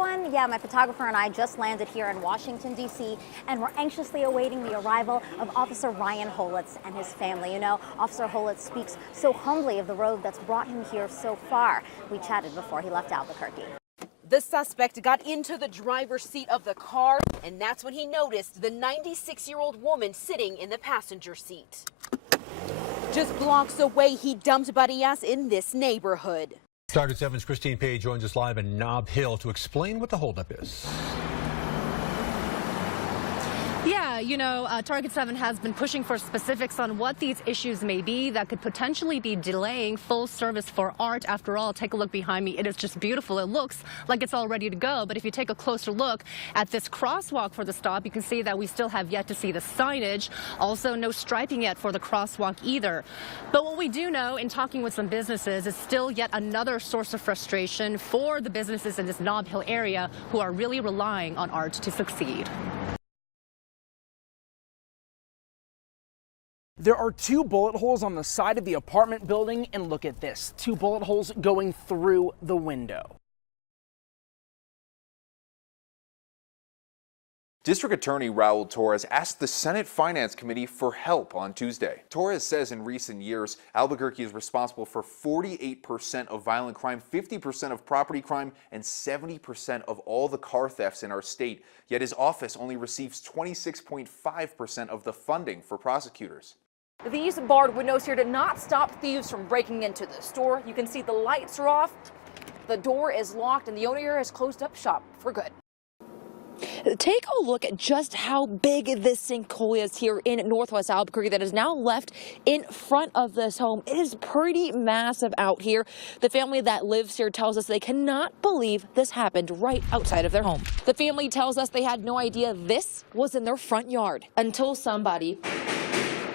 everyone. Yeah, my photographer and I just landed here in Washington, D.C., and we're anxiously awaiting the arrival of Officer Ryan Holitz and his family. You know, Officer Holitz speaks so humbly of the road that's brought him here so far. We chatted before he left Albuquerque. The suspect got into the driver's seat of the car, and that's when he noticed the 96-year-old woman sitting in the passenger seat. Just blocks away, he dumped Barias in this neighborhood. Target 7's Christine Page joins us live in Nob Hill to explain what the holdup is. Yeah, you know, Target 7 has been pushing for specifics on what these issues may be that could potentially be delaying full service for art. After all, take a look behind me. It is just beautiful. It looks like it's all ready to go. But if you take a closer look at this crosswalk for the stop, you can see that we still have yet to see the signage. Also, no striping yet for the crosswalk either. But what we do know in talking with some businesses is still yet another source of frustration for the businesses in this Nob Hill area who are really relying on art to succeed. There are 2 bullet holes on the side of the apartment building, and look at this, 2 bullet holes going through the window. District Attorney Raul Torres asked the Senate Finance Committee for help on Tuesday. Torres says in recent years, Albuquerque is responsible for 48% of violent crime, 50% of property crime, and 70% of all the car thefts in our state. Yet his office only receives 26.5% of the funding for prosecutors. These barred windows here did not stop thieves from breaking into the store. You can see the lights are off, the door is locked, and the owner here has closed up shop for good. Take a look at just how big this sinkhole is here in Northwest Albuquerque that is now left in front of this home. It is pretty massive out here. The family that lives here tells us they cannot believe this happened right outside of their home. The family tells us they had no idea this was in their front yard until somebody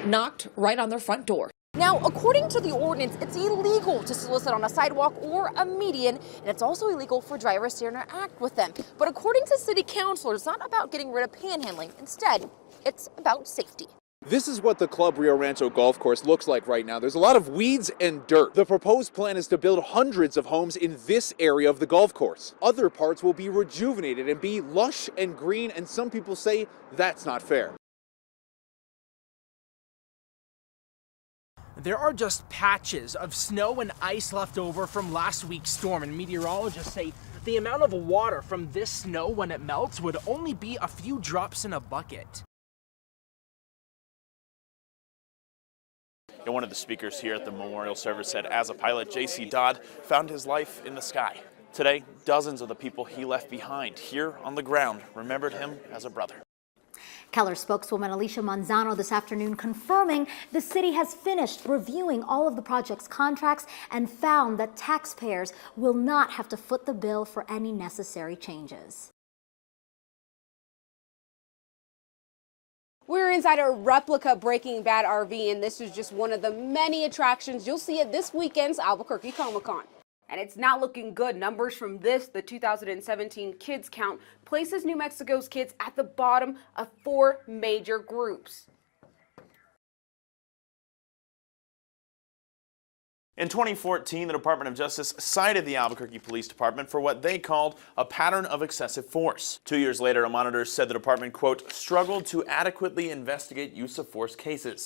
knocked right on their front door. Now, according to the ordinance, it's illegal to solicit on a sidewalk or a median, and it's also illegal for drivers to interact with them. But according to city councilors, it's not about getting rid of panhandling. Instead, it's about safety. This is what the Club Rio Rancho golf course looks like right now. There's a lot of weeds and dirt. The proposed plan is to build hundreds of homes in this area of the golf course. Other parts will be rejuvenated and be lush and green, and some people say that's not fair. There are just patches of snow and ice left over from last week's storm, and meteorologists say the amount of water from this snow when it melts would only be a few drops in a bucket. And one of the speakers here at the memorial service said as a pilot, J.C. Dodd found his life in the sky. Today, dozens of the people he left behind here on the ground remembered him as a brother. Keller spokeswoman Alicia Manzano this afternoon confirming the city has finished reviewing all of the project's contracts and found that taxpayers will not have to foot the bill for any necessary changes. We're inside a replica Breaking Bad RV, and this is just one of the many attractions you'll see at this weekend's Albuquerque Comic-Con. And it's not looking good. Numbers from the 2017 Kids Count, places New Mexico's kids at the bottom of 4 major groups. In 2014, the Department of Justice cited the Albuquerque Police Department for what they called a pattern of excessive force. 2 years later, a monitor said the department, quote, struggled to adequately investigate use of force cases.